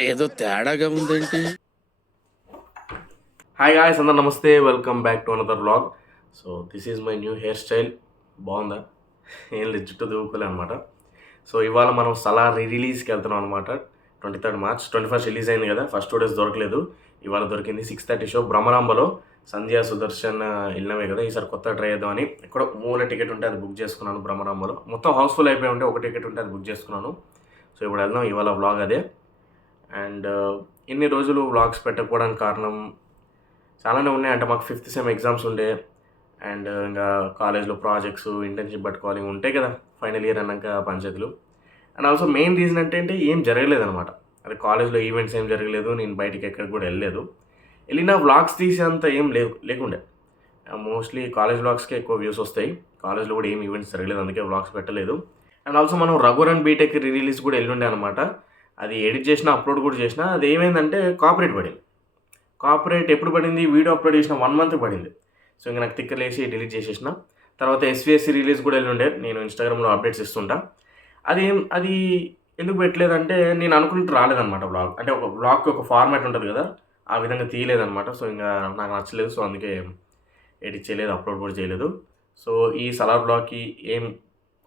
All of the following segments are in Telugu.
ఏదో తేడాగా ఉందేంటి? హాయ్ గాయ్స్, అందరూ నమస్తే. Welcome back to another vlog. So this is my new hair style. బాగుందా? ఏం లేదు, జుట్టు దూకోలే అనమాట. సో ఇవాళ మనం సలార్ రిలీజ్కి వెళ్తున్నాం అనమాట. 23 మార్చ్. 21st రిలీజ్ అయింది కదా, ఫస్ట్ 2 days దొరకలేదు. ఇవాళ దొరికింది. 6:30 షో బ్రహ్మరాంబలో. సంధ్య సుదర్శన్ వెళ్ళినవే కదా, ఈసారి కొత్త ట్రై చేద్దామని ఎక్కడో మూల టికెట్ ఉంటే అది బుక్ చేసుకున్నాను. బ్రహ్మరాంబలో మొత్తం హౌస్ఫుల్ అయిపోయి ఉంటే ఒక టికెట్ ఉంటే అది బుక్ చేసుకున్నాను. సో ఇప్పుడు వెళ్దాం. ఇవాళ వ్లాగ్ అదే. అండ్ ఇన్ని రోజులు వ్లాగ్స్ పెట్టకపోవడానికి కారణం చాలానే ఉన్నాయి. అంటే మాకు 5th సెమ్ ఎగ్జామ్స్ ఉండే, అండ్ ఇంకా కాలేజ్లో ప్రాజెక్ట్స్, ఇంటర్న్షిప్ పట్టుకోవాలి ఉంటాయి కదా ఫైనల్ ఇయర్ అన్నాక పంచాయతీలు. అండ్ ఆల్సో మెయిన్ రీజన్ అంటే ఏం జరగలేదన్నమాట. అది కాలేజ్లో ఈవెంట్స్ ఏం జరగలేదు, నేను బయటికి ఎక్కడికి కూడా వెళ్ళలేదు. వెళ్ళినా వ్లాగ్స్ తీసేంత ఏం లేకుండే. మోస్ట్లీ కాలేజ్ వ్లాగ్స్కే ఎక్కువ వ్యూస్ వస్తాయి. కాలేజ్లో కూడా ఏం ఈవెంట్స్ జరగలేదు, అందుకే వ్లాగ్స్ పెట్టలేదు. అండ్ ఆల్సో మనం రఘువరన్ బీటెక్ రిలీజ్ కూడా వెళ్ళుండే అనమాట. అది ఎడిట్ చేసిన, అప్లోడ్ కూడా చేసిన. అది ఏమైందంటే కాపీరైట్ పడింది. కాపీరైట్ ఎప్పుడు పడింది? వీడియో అప్లోడ్ చేసిన 1 month పడింది. సో ఇంకా నాకు తిక్కలేసి డిలీట్ చేసేసిన. తర్వాత ఎస్విఎస్సి రిలీజ్ కూడా వెళ్ళుండే. నేను ఇన్స్టాగ్రామ్లో అప్డేట్స్ ఇస్తుంటా. అది ఎందుకు పెట్టలేదంటే నేను అనుకున్నట్టు రాలేదన్నమాట వ్లాగ్. అంటే ఒక వ్లాగ్కి ఒక ఫార్మాట్ ఉంటుంది కదా, ఆ విధంగా తీయలేదన్నమాట. సో ఇంకా నాకు నచ్చలేదు. సో అందుకే ఎడిట్ చేయలేదు, అప్లోడ్ కూడా చేయలేదు. సో ఈ సలార్ బ్లాగ్కి ఏం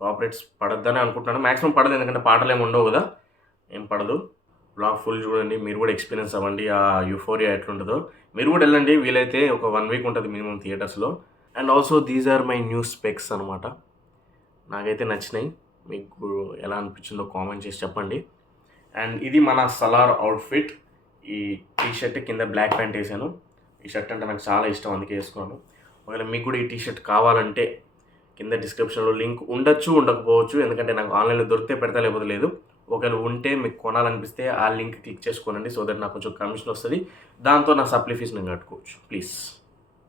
కాపీరైట్స్ పడద్దని అనుకుంటున్నాను. మ్యాక్సిమం పడదు, ఎందుకంటే పాటలు ఏమి ఉండవు కదా, ఏం పడదు. బ్లాగ్ ఫుల్ చూడండి, మీరు కూడా ఎక్స్పీరియన్స్ అవ్వండి ఆ యూఫోరియా ఎట్లుంటుందో. మీరు కూడా వెళ్ళండి, వీలైతే ఒక 1 week ఉంటుంది మినిమం థియేటర్స్లో. And also these are my new specs అనమాట. నాకైతే నచ్చినాయి. మీకు ఎలా అనిపించిందో కామెంట్ చేసి చెప్పండి. అండ్ ఇది మన సలార్ అవుట్ఫిట్. ఈ టీషర్ట్ కింద బ్లాక్ ప్యాంట్ వేసాను. ఈ షర్ట్ అంటే నాకు చాలా ఇష్టం, అందుకే వేసుకున్నాను. ఒకవేళ మీకు కూడా ఈ టీషర్ట్ కావాలంటే కింద డిస్క్రిప్షన్లో లింక్ ఉండొచ్చు, ఉండకపోవచ్చు. ఎందుకంటే నాకు ఆన్లైన్లో దొరికితే పెడతా, లేకపోతే లేదు. ఒకవేళ ఉంటే మీకు కొనాలనిపిస్తే ఆ లింక్ క్లిక్ చేసుకోనండి. సో దట్ నాకు కొంచెం కమిషన్ వస్తుంది. దాంతో నా సప్లీ ఫీజు నేను కట్టుకోవచ్చు. ప్లీజ్,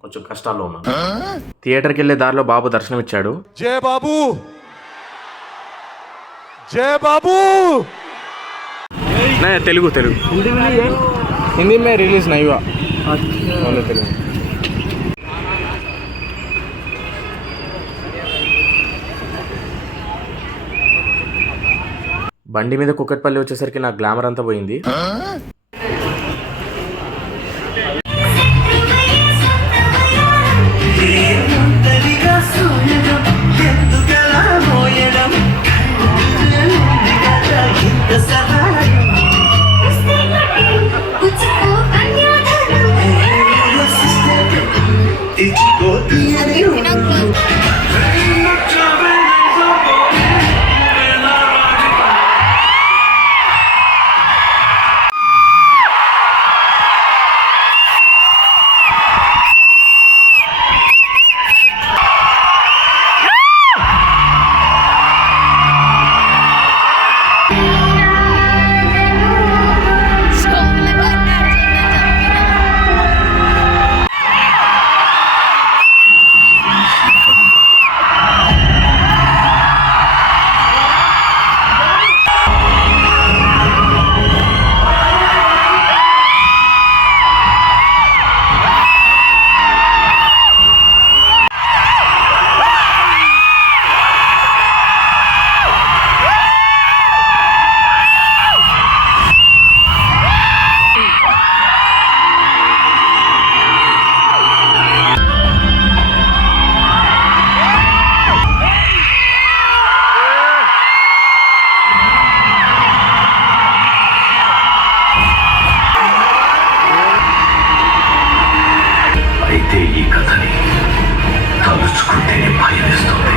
కొంచెం కష్టాల్లో ఉన్నాను. థియేటర్కి వెళ్ళే దారిలో బాబు దర్శనం ఇచ్చాడు. జయ బాబు, జయ బాబు. తెలుగు హిందీ మే రిలీజ్ నైవా తెలుగు. బండి మీద కుక్కట్పల్లి వచ్చేసరికి నా గ్లామర్ అంతా పోయింది. ఈ కథని తలుచుకుంటేనే భయమేస్తుంది.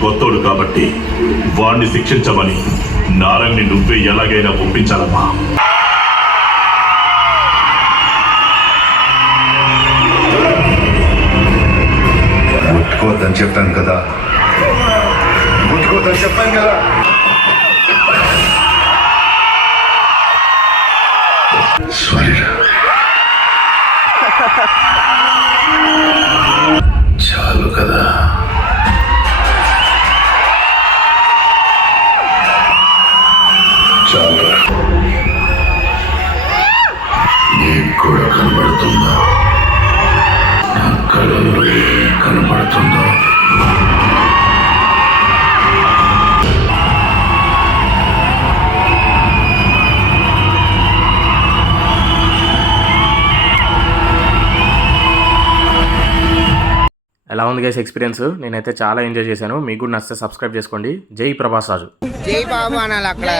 కొత్తోడు కాబట్టి వాణ్ణి శిక్షించమని నారాయణ్ని నువ్వే ఎలాగైనా ఒప్పించాలమ్మా. ముట్టుకోవద్దని చెప్పాను కదా. చాలా నీకు కూడా కనబడుతుందా? నా కళలో కనబడుతుందా? ఎలా ఉంది గైస్ ఎక్స్పీరియన్స్? నేనైతే చాలా ఎంజాయ్ చేశాను. మీకు కూడా నచ్చితే సబ్స్క్రైబ్ చేసుకోండి. జై ప్రభాస్ రాజు. జై బాబు అనాలి అక్కడ.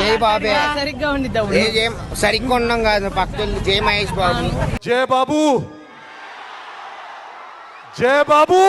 జై బాబే సరిగ్గా సరిగ్గా ఉన్నాం కాదు భక్తులు. జై మహేష్ బాబు. జయ బాబు. జయ బాబు.